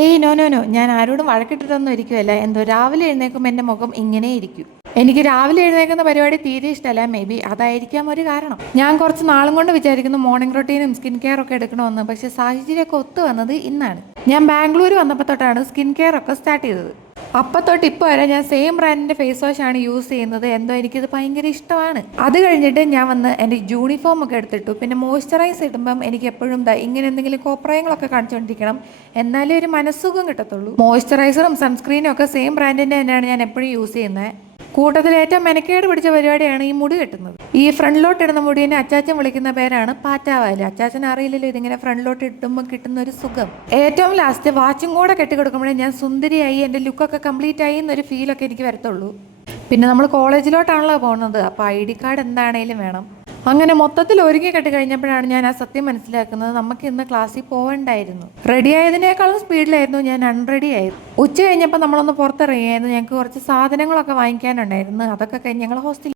ഏയ് no no no, ഞാൻ ആരോടും വഴക്കിട്ടിട്ടൊന്നും ഇരിക്കുവല്ല. എന്തോ രാവിലെ എഴുന്നേൽക്കുമ്പോൾ എൻ്റെ മുഖം ഇങ്ങനെ ഇരിക്കും. എനിക്ക് രാവിലെ എഴുന്നേൽക്കുന്ന പരിപാടി തീരെ ഇഷ്ടമല്ല. മേ ബി അതായിരിക്കാം ഒരു കാരണം. ഞാൻ കുറച്ച് നാളും കൊണ്ട് വിചാരിക്കുന്നു മോർണിംഗ് റൊട്ടീനും സ്കിൻ കെയർ ഒക്കെ എടുക്കണമെന്ന്. പക്ഷേ സാഹചര്യമൊക്കെ ഒത്തു വന്നത് ഇന്നാണ്. ഞാൻ ബാംഗ്ലൂർ വന്നപ്പോൾ തൊട്ടാണ് സ്കിൻ കെയർ ഒക്കെ സ്റ്റാർട്ട് ചെയ്തത്. അപ്പം തൊട്ട് ഇപ്പോൾ വരെ ഞാൻ സെയിം ബ്രാൻഡിന്റെ ഫേസ് വാഷ് ആണ് യൂസ് ചെയ്യുന്നത്. എന്തോ എനിക്കിത് ഭയങ്കര ഇഷ്ടമാണ്. അത് കഴിഞ്ഞിട്ട് ഞാൻ വന്ന് എൻ്റെ യൂണിഫോം ഒക്കെ എടുത്തിട്ടു. പിന്നെ മോയ്സ്ചറൈസ് ഇടുമ്പം എനിക്ക് എപ്പോഴും ഇങ്ങനെ എന്തെങ്കിലും കോപ്രായങ്ങളൊക്കെ കാണിച്ചുകൊണ്ടിരിക്കണം. എന്നാലേ ഒരു മനസ്സുഖം കിട്ടത്തുള്ളൂ. മോയ്സ്ചറൈസറും സൺസ്ക്രീനും ഒക്കെ സെയിം ബ്രാൻഡിന്റെ തന്നെയാണ് ഞാൻ എപ്പോഴും യൂസ് ചെയ്യുന്നത്. കൂട്ടത്തിൽ ഏറ്റവും മെനക്കേട് പിടിച്ച പരിപാടിയാണ് ഈ മുടി കെട്ടുന്നത്. ഈ ഫ്രണ്ടിലോട്ട് ഇടുന്ന മുടിയെ അച്ചാച്ചൻ വിളിക്കുന്ന പേരാണ് പാറ്റാവാല്. അച്ചാച്ചൻ അറിയില്ലല്ലോ ഇതിങ്ങനെ ഫ്രണ്ടിലോട്ട് ഇട്ടുമ്പോൾ കിട്ടുന്ന ഒരു സുഖം. ഏറ്റവും ലാസ്റ്റ് വാച്ചും കൂടെ കെട്ടിക്കൊടുക്കുമ്പോഴേ ഞാൻ സുന്ദരിയായി, എൻ്റെ ലുക്കൊക്കെ കംപ്ലീറ്റ് ആയി എന്നൊരു ഫീലൊക്കെ എനിക്ക് വരത്തുള്ളൂ. പിന്നെ നമ്മൾ കോളേജിലോട്ടാണല്ലോ പോകുന്നത്, അപ്പോൾ ID കാർഡ് എന്താണേലും വേണം. അങ്ങനെ മൊത്തത്തിൽ ഒരുങ്ങി കെട്ടി കഴിഞ്ഞപ്പോഴാണ് ഞാൻ ആ സത്യം മനസ്സിലാക്കുന്നത്. നമുക്ക് ഇന്ന് ക്ലാസ്സിൽ പോകണ്ടായിരുന്നു. റെഡി ആയതിനേക്കാളും സ്പീഡിലായിരുന്നു ഞാൻ അൺറെഡി ആയിരുന്നു. ഉച്ച കഴിഞ്ഞപ്പോൾ നമ്മളൊന്ന് പുറത്തിറങ്ങിയായിരുന്നു. ഞങ്ങൾക്ക് കുറച്ച് സാധനങ്ങളൊക്കെ വാങ്ങിക്കാനുണ്ടായിരുന്നു. അതൊക്കെ കഴിഞ്ഞ് ഞങ്ങൾ ഹോസ്റ്റലിൽ